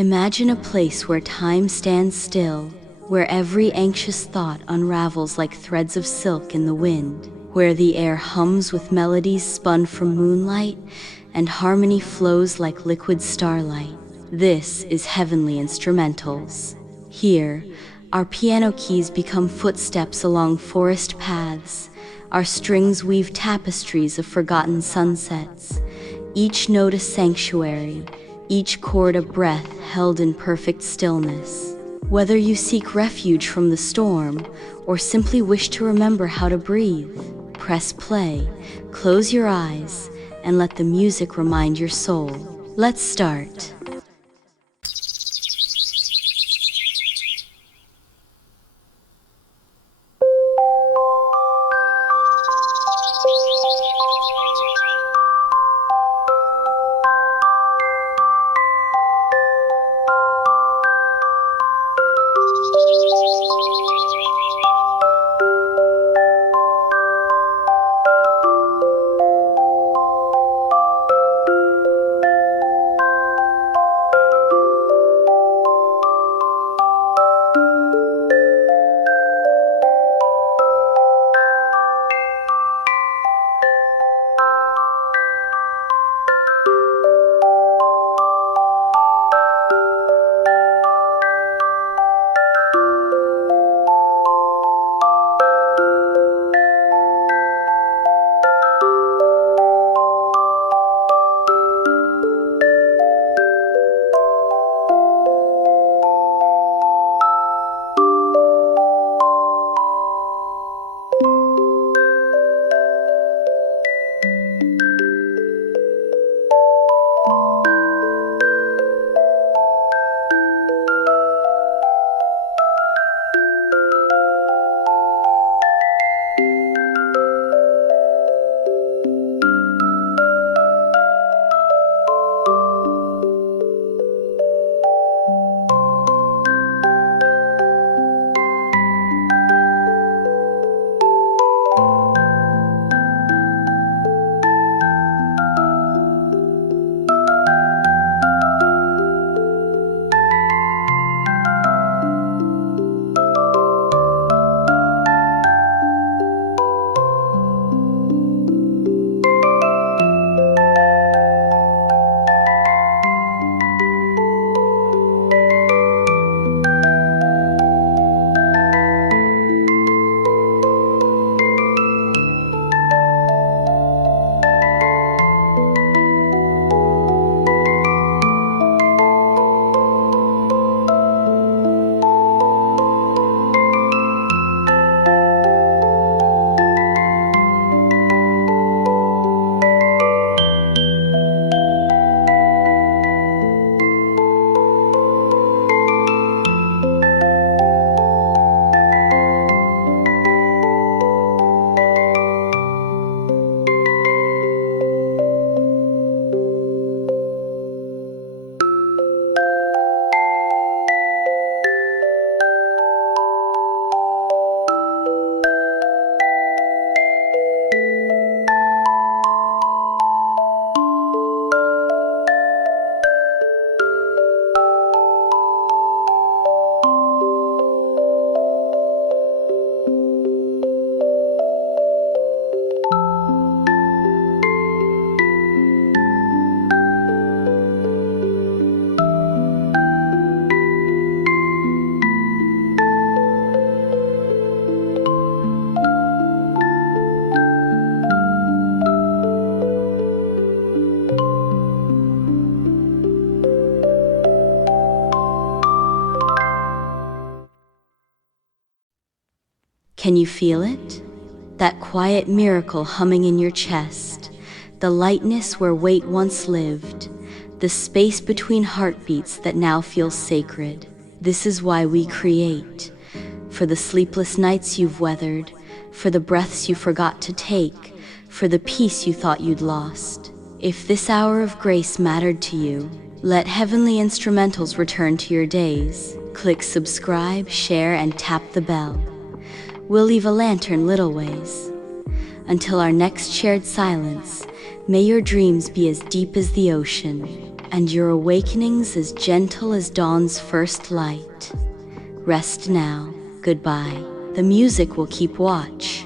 Imagine a place where time stands still, where every anxious thought unravels like threads of silk in the wind, where the air hums with melodies spun from moonlight, and harmony flows like liquid starlight. This is Heavenly Instrumentals. Here, our piano keys become footsteps along forest paths, our strings weave tapestries of forgotten sunsets, each note a sanctuary, each chord a breath held in perfect stillness. Whether you seek refuge from the storm, or simply wish to remember how to breathe, press play, close your eyes, and let the music remind your soul. Let's start. Can you feel it? That quiet miracle humming in your chest, the lightness where weight once lived, the space between heartbeats that now feels sacred. This is why we create. For the sleepless nights you've weathered, for the breaths you forgot to take, for the peace you thought you'd lost. If this hour of grace mattered to you, let Heavenly Instrumentals return to your days. Click subscribe, share, and tap the bell. We'll leave a lantern little ways. Until our next shared silence, may your dreams be as deep as the ocean. and your awakenings as gentle as dawn's first light. Rest now, goodbye. The music will keep watch.